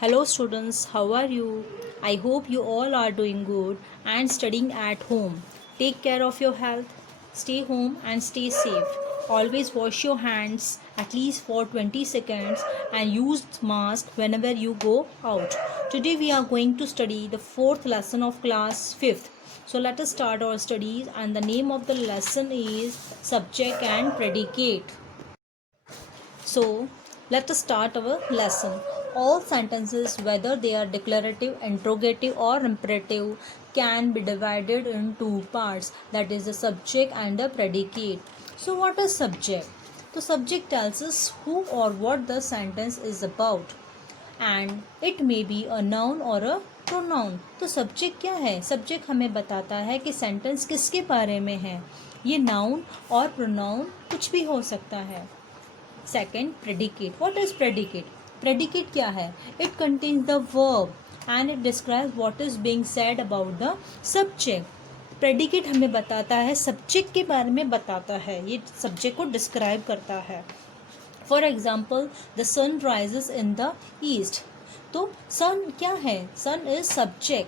Hello students, how are you? I hope you all are doing good and studying at home. Take care of your health, stay home and stay safe. Always wash your hands at least for 20 seconds and use mask whenever you go out. Today we are going to study the fourth lesson of class 5th. So let us start our studies, and the name of the lesson is subject and predicate. So, let us start our lesson. All sentences, whether they are declarative, interrogative, or imperative, can be divided in two parts, that is, the subject and the predicate. So, what is subject? The subject tells us who or what the sentence is about, and it may be a noun or a pronoun. तो subject क्या है? Subject हमें बताता है कि sentence किसके बारे में है. ये नाउन और प्रोनाउन कुछ भी हो सकता है. Second, predicate. What is predicate? Predicate क्या है? It contains the verb and it describes what is being said about the subject. Predicate हमें बताता है, subject के बारे में बताता है, ये subject को describe करता है. For example, the sun rises in the east. तो sun क्या है? Sun is subject.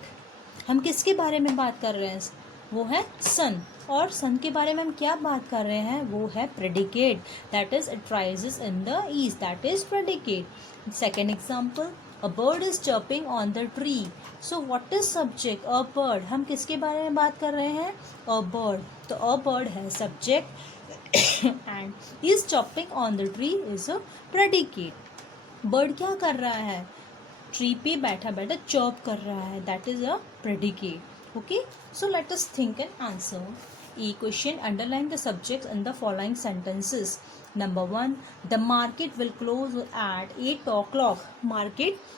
हम किसके बारे में बात कर रहे हैं? वो है सन. और सन के बारे में हम क्या बात कर रहे हैं? वो है predicate. That is it rises in the east. That is predicate. Second example, a bird is chirping on the tree. So what is subject? A bird. हम किसके बारे में बात कर रहे हैं? A bird. तो अ बर्ड है subject and is chirping on the tree is a predicate. Bird क्या कर रहा है? ट्री पे बैठा बैठा चर्प कर रहा है. That is a predicate. Okay, so let us think and answer. E question, underline the subjects in the following sentences. Number 1, the market will close at 8 o'clock. Market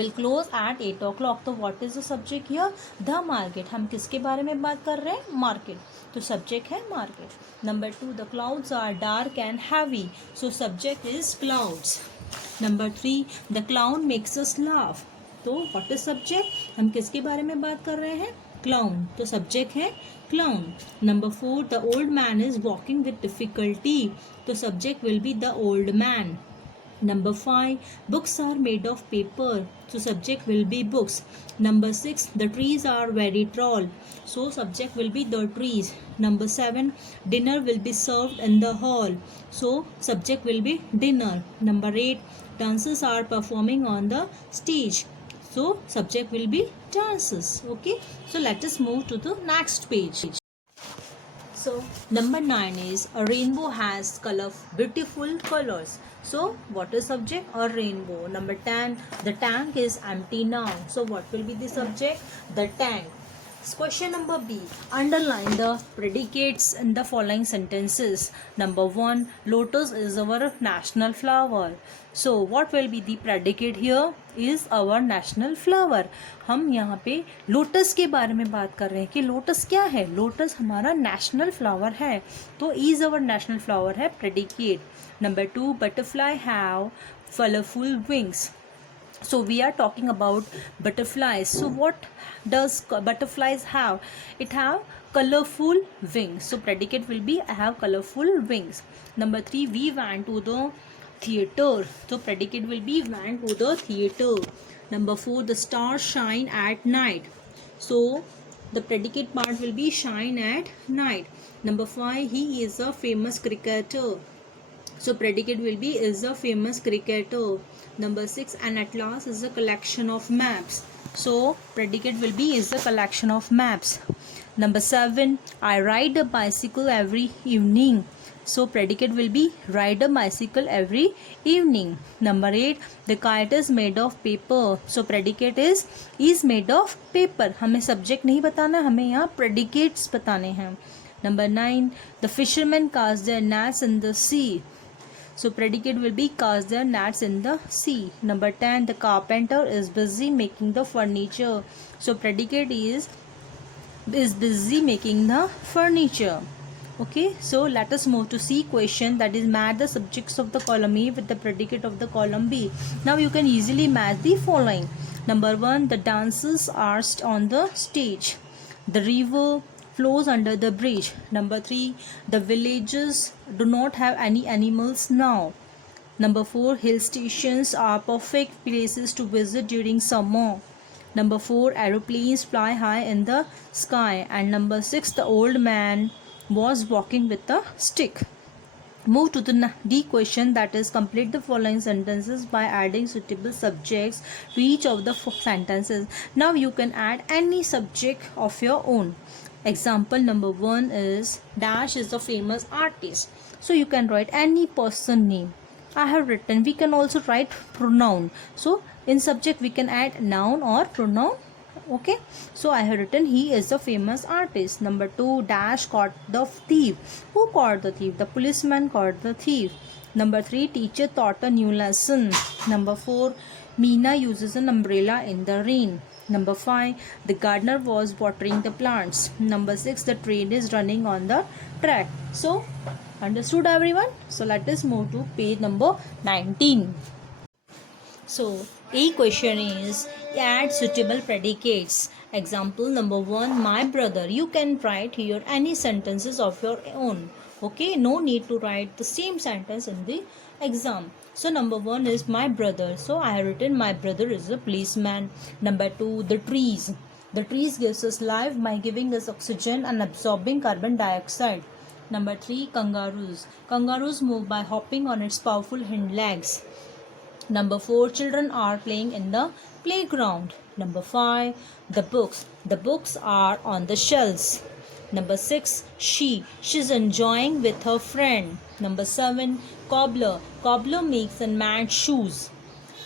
will close at 8 o'clock. तो what is the subject here? The market. हम किसके बारे में बात कर रहे हैं? Market. तो subject है market. Number 2, the clouds are dark and heavy. So subject is clouds. Number 3, the clown makes us laugh. तो व्हाट इज सब्जेक्ट? हम किसके बारे में बात कर रहे हैं? क्लाउन. तो सब्जेक्ट है clown. Number 4, the old man is walking with difficulty. तो subject will be the old man. Number 5, books are made of paper. So subject will be books. Number 6, the trees are very tall. So subject will be the trees. Number 7, dinner will be served in the hall. So subject will be dinner. Number 8, dancers are performing on the stage. So subject will be dances. Okay. So let us move to the next page. So number 9 is a rainbow has beautiful colors. So what is subject? A rainbow. Number 10, the tank is empty now. So what will be the subject? The tank. Question number B, underline the predicates in the following sentences. Number 1, lotus is our national flower. So what will be the predicate here? Is our national flower. हम यहाँ पे lotus के बारे में बात कर रहे हैं कि लोटस क्या है? लोटस हमारा नेशनल फ्लावर है. तो इज अवर नेशनल फ्लावर है predicate. Number 2, butterfly have colourful wings. So we are talking about butterflies. So what does butterflies have? It have colorful wings. So predicate will be I have colorful wings. Number 3, we went to the theater. So predicate will be went to the theater. Number 4, the stars shine at night. So the predicate part will be shine at night. Number 5, he is a famous cricketer. So predicate will be is a famous cricketer. Number 6, an atlas is a collection of maps. So predicate will be is a collection of maps. Number 7, I ride a bicycle every evening. So predicate will be ride a bicycle every evening. Number 8, the kite is made of paper. So predicate is made of paper. हमें subject नहीं बताना, हमें यहाँ predicates बताने हैं. Number 9, the fishermen cast their nets in the sea. So predicate will be cast their nets in the sea. Number 10, the carpenter is busy making the furniture. So predicate is busy making the furniture. Okay, so let us move to C question, that is match the subjects of the column A with the predicate of the column B. Now you can easily match the following. Number 1, the dancers are on the stage. The river flows under the bridge. Number 3, the villages do not have any animals now. Number 4, hill stations are perfect places to visit during summer. Number 4, aeroplanes fly high in the sky. And number 6, the old man was walking with a stick. Move to the D question, that is complete the following sentences by adding suitable subjects to each of the sentences. Now you can add any subject of your own. Example number 1 is dash is a famous artist. So you can write any person name. I have written. We can also write pronoun. So in subject we can add noun or pronoun. Okay, so I have written he is a famous artist. Number 2, dash caught the thief. Who caught the thief? The policeman caught the thief. Number 3, teacher taught a new lesson. Number 4, Meena uses an umbrella in the rain. Number 5, the gardener was watering the plants. Number 6, the train is running on the track. So understood everyone? So let us move to page number 19. So A question is add suitable predicates. Example number 1, my brother. You can write here any sentences of your own. Okay, no need to write the same sentence in the exam. So number 1 is my brother. So I have written my brother is a policeman. Number 2, the trees. The trees gives us life by giving us oxygen and absorbing carbon dioxide. Number 3, kangaroos. Kangaroos move by hopping on its powerful hind legs. Number 4, children are playing in the playground. Number 5, the books. The books are on the shelves. Number 6, she's enjoying with her friend. Number 7, cobbler. Cobbler makes and mends shoes.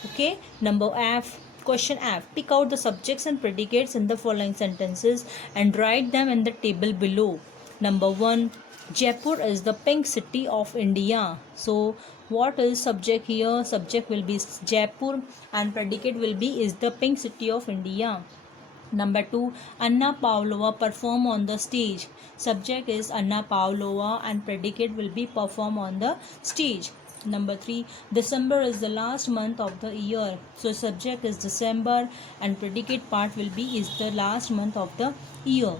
Okay. Number F, question F. Pick out the subjects and predicates in the following sentences and write them in the table below. Number 1, Jaipur is the pink city of India. So what is subject here? Subject will be Jaipur and predicate will be is the pink city of India. Number 2, Anna Pavlova perform on the stage. Subject is Anna Pavlova and predicate will be perform on the stage. Number 3, December is the last month of the year. So subject is December and predicate part will be is the last month of the year.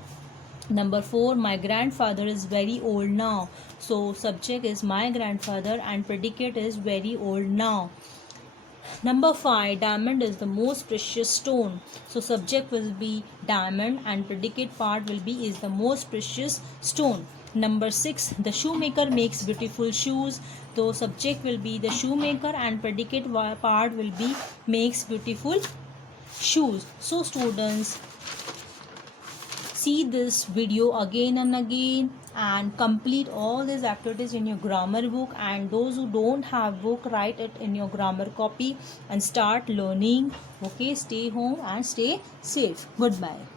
Number 4, my grandfather is very old now. So subject is my grandfather and predicate is very old now. Number 5, diamond is the most precious stone. So subject will be diamond and predicate part will be is the most precious stone. Number 6, the shoemaker makes beautiful shoes. So subject will be the shoemaker and predicate part will be makes beautiful shoes. So students, see this video again and again and complete all these activities in your grammar book, and those who don't have book, write it in your grammar copy and start learning. Okay, stay home and stay safe. Goodbye.